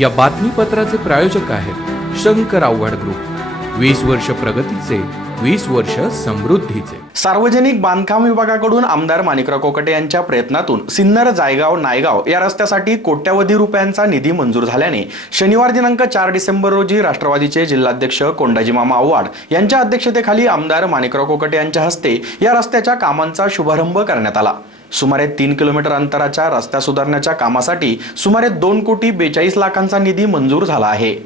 या बातमीपत्राचे प्रायोजक आहेत शंकर आव्हाड ग्रुप. वीस वर्ष प्रगतीचे वीस वर्ष समृद्धीचे. सार्वजनिक बांधकाम विभागाकडून आमदार माणिकराव कोकटे यांच्या प्रयत्नातून सिन्नर जायगाव नायगाव या रस्त्यासाठी कोट्यवधी रुपयांचा निधी मंजूर झाल्याने शनिवार दिनांक चार डिसेंबर रोजी राष्ट्रवादीचे जिल्हाध्यक्ष कोंडाजी मामा आव्हाड यांच्या अध्यक्षतेखाली आमदार माणिकराव कोकटे यांच्या हस्ते या रस्त्याच्या कामांचा शुभारंभ करण्यात आला. सुमारे तीन किलोमीटर अंतराच्या रस्त्या सुधारण्याच्या कामासाठी सुमारे दोन कोटी बेचाळीस लाखांचा निधी मंजूर झाला आहे.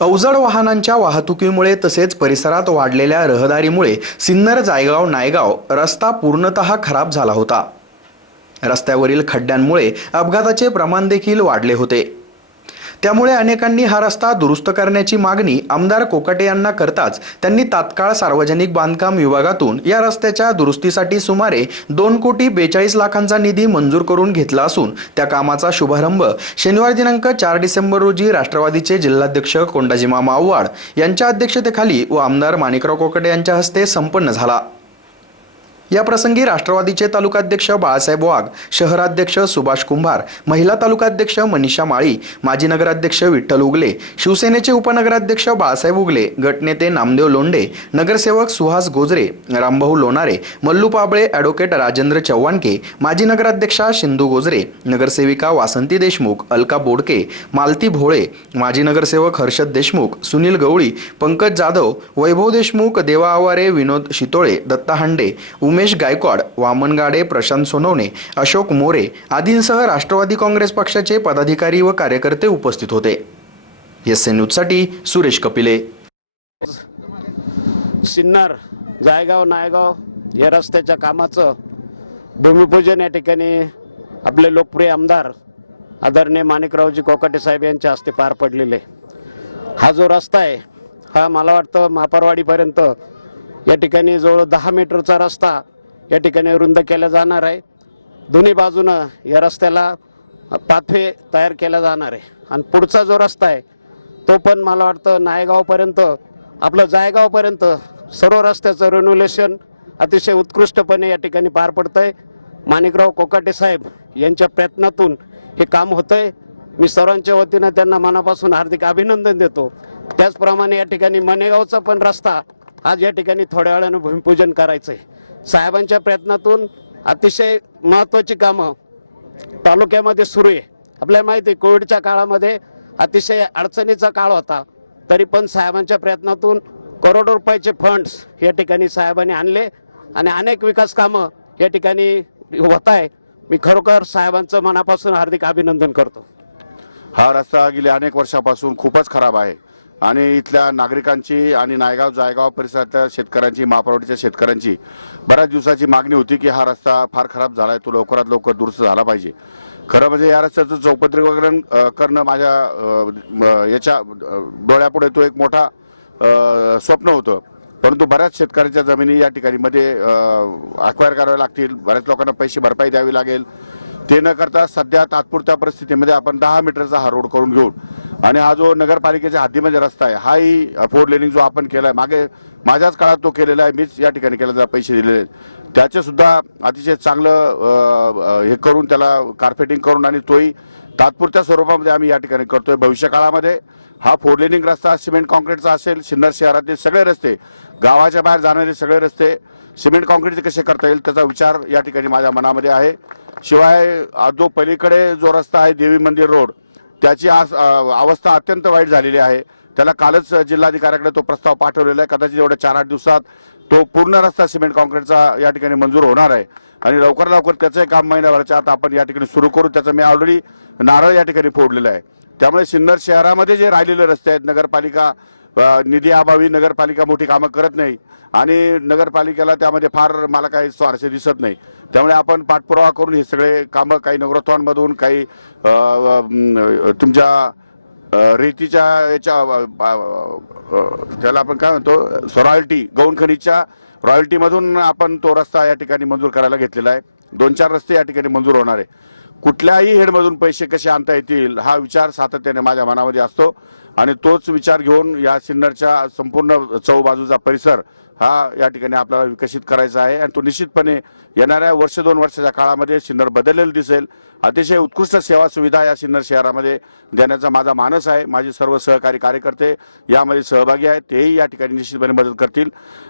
अवजड वाहनांच्या वाहतुकीमुळे तसेच परिसरात वाढलेल्या रहदारीमुळे सिन्नर जायगाव नायगाव रस्ता पूर्णतः खराब झाला होता. रस्त्यावरील खड्ड्यांमुळे अपघाताचे प्रमाण देखील वाढले होते. त्यामुळे अनेकांनी हा रस्ता दुरुस्त करण्याची मागणी आमदार कोकटे यांना करताच त्यांनी तात्काळ सार्वजनिक बांधकाम विभागातून या रस्त्याच्या दुरुस्तीसाठी सुमारे दोन कोटी बेचाळीस लाखांचा निधी मंजूर करून घेतला असून त्या कामाचा शुभारंभ शनिवार दिनांक चार डिसेंबर रोजी राष्ट्रवादीचे जिल्हाध्यक्ष कोंडाजी मामा आव्हाड यांच्या अध्यक्षतेखाली व आमदार माणिकराव कोकटे यांच्या हस्ते संपन्न झाला. या प्रसंगी राष्ट्रवादीचे तालुकाध्यक्ष बाळासाहेब वाघ शहराध्यक्ष सुभाष कुंभार महिला तालुकाध्यक्ष मनीषा माळी माजी नगराध्यक्ष विठ्ठल उगले शिवसेनेचे उपनगराध्यक्ष बाळासाहेब उगले गटनेते नामदेव लोंडे नगरसेवक सुहास गोजरे रामभाऊ लोणारे मल्लू पाबळे ॲडव्होकेट राजेंद्र चव्हाणके माजी नगराध्यक्षा सिंधू गोजरे नगरसेविका वासंती देशमुख अलका बोडके मालती भोळे माजी नगरसेवक हर्षद देशमुख सुनील गवळी पंकज जाधव वैभव देशमुख देवा आवारे विनोद शितोळे दत्ता हांडे उमेश गायकवाड वामन गाडे प्रशांत सोनवणे अशोक मोरे आदींसह राष्ट्रवादी काँग्रेस पक्षाचे पदाधिकारी व कार्यकर्ते उपस्थित होते. एस एन न्यूजसाठी सुरेश कपिले. सिन्नर जायगाव नायगाव या रस्त्याच्या कामाचं भूमिपूजन या ठिकाणी आपले लोकप्रिय आमदार आदरणीय माणिकरावजी कोकाटे साहेब यांच्या हस्ते पार पडलेले. हा जो रस्ता आहे हा मला वाटतं मापारवाडीपर्यंत या ठिकाणी जवळ दहा मीटरचा रस्ता या ठिकाणी रुंद केल्या जाणार आहे. दोन्ही बाजूनं या रस्त्याला पाथवे तयार केला जाणार आहे. आणि पुढचा जो रस्ता आहे तो पण मला वाटतं नायगावपर्यंत आपलं जायगावपर्यंत सर्व रस्त्याचं रेन्युलेशन अतिशय उत्कृष्टपणे या ठिकाणी पार पडतंय. माणिकराव कोकाटे साहेब यांच्या प्रयत्नातून हे काम होतंय. मी सर्वांच्या वतीनं त्यांना मनापासून हार्दिक अभिनंदन देतो. त्याचप्रमाणे या ठिकाणी मनेगावचा पण रस्ता आज या ठिकाणी थोड्या वेळानं भूमिपूजन आहे साहेबांच्या प्रयत्नातून अतिशय महत्वाची कामं तालुक्यामध्ये सुरू आहे. आपल्याला माहिती आहे कोविडच्या काळामध्ये अतिशय अडचणीचा काळ होता. तरी पण साहेबांच्या प्रयत्नातून करोडो रुपयाचे फंड्स या ठिकाणी साहेबांनी आणले आणि अनेक विकास कामं या ठिकाणी होत आहे. मी खरोखर साहेबांचं मनापासून हार्दिक अभिनंदन करतो. हा रस्ता गेल्या अनेक वर्षापासून खूपच खराब आहे. आणि इथल्या नागरिकांची आणि नायगाव जायगाव परिसरातल्या शेतकऱ्यांची महापावडीच्या शेतकऱ्यांची बऱ्याच दिवसाची मागणी होती की हा रस्ता फार खराब झाला आहे तो लवकरात लवकर दुरुस्त झाला पाहिजे. खरं म्हणजे या रस्त्याचं चौपत्रीकरण करणं माझ्या याच्या डोळ्यापुढे तो एक मोठा स्वप्न होतं. परंतु बऱ्याच शेतकऱ्यांच्या जमिनी या ठिकाणी मध्ये अक्वायर कराव्या लागतील. बऱ्याच लोकांना पैसे भरपाई द्यावी लागेल. ते न करता सध्या तात्पुरत्या परिस्थितीमध्ये आपण दहा मीटरचा हा रोड करून घेऊन आणि हा जो नगरपालिकेच्या हद्दीमध्ये रस्ता आहे हाही फोर लेनिंग जो आपण केलाय मागे माझ्याच काळात तो केलेला आहे मीच या ठिकाणी केला त्याला पैसे दिलेले आहेत. त्याचे सुद्धा अतिशय चांगलं हे करून त्याला कार्पेटिंग करून आणि तोही तात्पुरत्या स्वरूपामध्ये आम्ही या ठिकाणी करतोय भविष्य काळामध्ये हा फोर लेनिंग रस्ता सिमेंट कॉन्क्रीटचा असेल सिन्नर शहरातील सगळे रस्ते गावाच्या बाहेर जाणारे सगळे रस्ते सिमेंट कॉन्क्रीटचे कसे करता येईल त्याचा विचार या ठिकाणी माझ्या मनामध्ये आहे शिवाय जो पलीकडे जो रस्ता आहे देवी मंदिर रोड त्याची आज अवस्था अत्यंत वाईट झालेली आहे. त्याला कालच जिल्हाधिकाऱ्याकडे तो प्रस्ताव पाठवलेला आहे. कदाचित एवढ्या चार आठ दिवसात तो पूर्ण रस्ता सिमेंट कॉन्क्रीटचा या ठिकाणी मंजूर होणार आहे. आणि लवकर लवकर त्याचंही काम महिन्याभराच्या आत आपण या ठिकाणी सुरू करू. त्याचं मी ऑलरेडी नारळ या ठिकाणी फोडलेला आहे. त्यामुळे सिन्नर शहरामध्ये जे राहिलेले रस्ते आहेत नगरपालिका निधी अभावी नगरपालिका मोठी कामं करत नाही आणि नगरपालिकेला त्यामध्ये फार मला काही स्वारस्य दिसत नाही. त्यामुळे आपण पाठपुरावा करून हे सगळे कामं काही नगरत्वांमधून काही तुमच्या रेतीच्या याच्या त्याला आपण काय म्हणतो रॉयल्टी गौणखनीच्या रॉयल्टीमधून आपण तो रस्ता या ठिकाणी मंजूर करायला घेतलेला आहे. दोन चार रस्ते या ठिकाणी मंजूर होणार आहे. कुठल्याही हेडमधून पैसे कसे आणता येतील हा विचार सातत्याने माझ्या मनामध्ये असतो. आणि तोच विचार घेऊन या सिन्नरच्या संपूर्ण चौबाजूचा परिसर हा या ठिकाणी आपल्याला विकसित करायचा आहे. आणि तो निश्चितपणे येणाऱ्या वर्ष दोन वर्षाच्या काळामध्ये सिन्नर बदललेलं दिसेल. अतिशय उत्कृष्ट सेवा सुविधा या सिन्नर शहरामध्ये देण्याचा माझा मानस आहे. माझे सर्व सहकारी कार्यकर्ते यामध्ये सहभागी आहेत. तेही या ठिकाणी निश्चितपणे मदत करतील.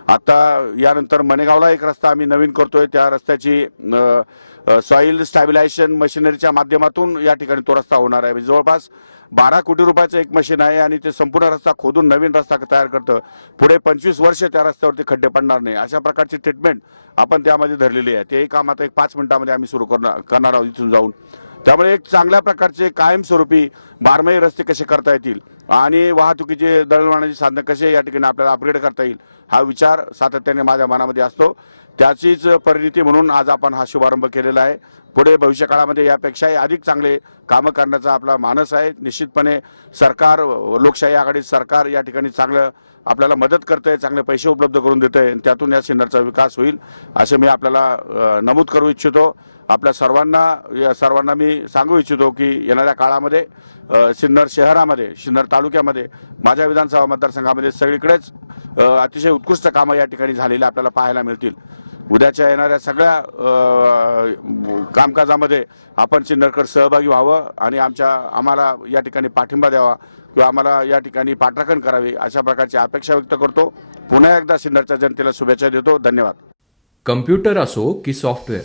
आता यानंतर मनेगावला एक रस्ता आम्ही नवीन करतोय. त्या रस्त्याची सॉइल स्टॅबिलायझेशन मशिनरीच्या माध्यमातून या ठिकाणी तो रस्ता होणार आहे. म्हणजे जवळपास बारा कोटी रुपयाचं एक मशीन आहे आणि ते संपूर्ण रस्ता खोदून नवीन रस्ता तयार करतं. पुढे पंचवीस वर्ष त्या रस्त्यावरती खड्डे पडणार नाही. अशा प्रकारची ट्रीटमेंट आपण त्यामध्ये धरलेली आहे. तेही काम आता एक पाच मिनिटामध्ये आम्ही सुरू करणार करणार आहोत इथून जाऊन. त्यामुळे एक चांगल्या प्रकारचे कायमस्वरूपी बारमाही रस्ते कसे करता येतील आणि वाहतुकीचे दळणवळणाची साधनं कसे या ठिकाणी आपल्याला अपग्रेड करता येईल हा विचार सातत्याने माझ्या मनामध्ये असतो. त्याचीच परिणिती म्हणून आज आपण हा शुभारंभ केलेला आहे. पुढे भविष्यकाळामध्ये यापेक्षाही अधिक चांगले कामं करण्याचा आपला मानस आहे. निश्चितपणे सरकार लोकशाही आघाडी सरकार या ठिकाणी चांगलं आपल्याला मदत करतंय चांगले पैसे उपलब्ध करून देतंय. आणि त्यातून या सिन्नरचा विकास होईल असे मी आपल्याला नमूद करू इच्छितो. आपल्या सर्वांना या सर्वांना मी सांगू इच्छितो की येणाऱ्या काळामध्ये सिन्नर शहरामध्ये सिन्नर तालुक्यामध्ये माझ्या विधानसभा मतदारसंघामध्ये सगळीकडेच अतिशय उत्कृष्ट कामं या ठिकाणी झालेली आपल्याला पाहायला मिळतील. उद्याच्या येणाऱ्या सगळ्या कामकाजामध्ये आपण सिन्नरकर सहभागी व्हावं आणि आमच्या आम्हाला या ठिकाणी पाठिंबा द्यावा किंवा आम्हाला या ठिकाणी पाठराखण करावी अशा प्रकारची अपेक्षा व्यक्त करतो. पुन्हा एकदा सिन्नरच्या जनतेला शुभेच्छा देतो. धन्यवाद. कम्प्युटर असो की सॉफ्टवेअर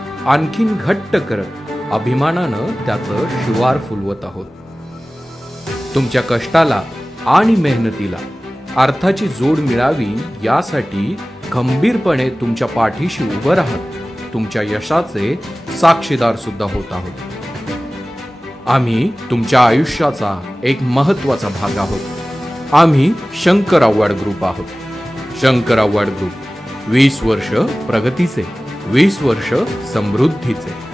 आणखीन घट्ट करत अभिमानानं त्याचं शिवार फुलवत आहोत. तुमच्या कष्टाला आणि मेहनतीला अर्थाची जोड मिळावी यासाठी खंबीरपणे तुमच्या पाठीशी उभं राहत तुमच्या यशाचे साक्षीदार सुद्धा होत आहोत. आम्ही तुमच्या आयुष्याचा एक महत्त्वाचा भाग आहोत. आम्ही शंकर आव्हाड ग्रुप आहोत. शंकर आव्हाड ग्रुप वीस वर्ष प्रगतीचे वीस वर्ष समृद्धीचे.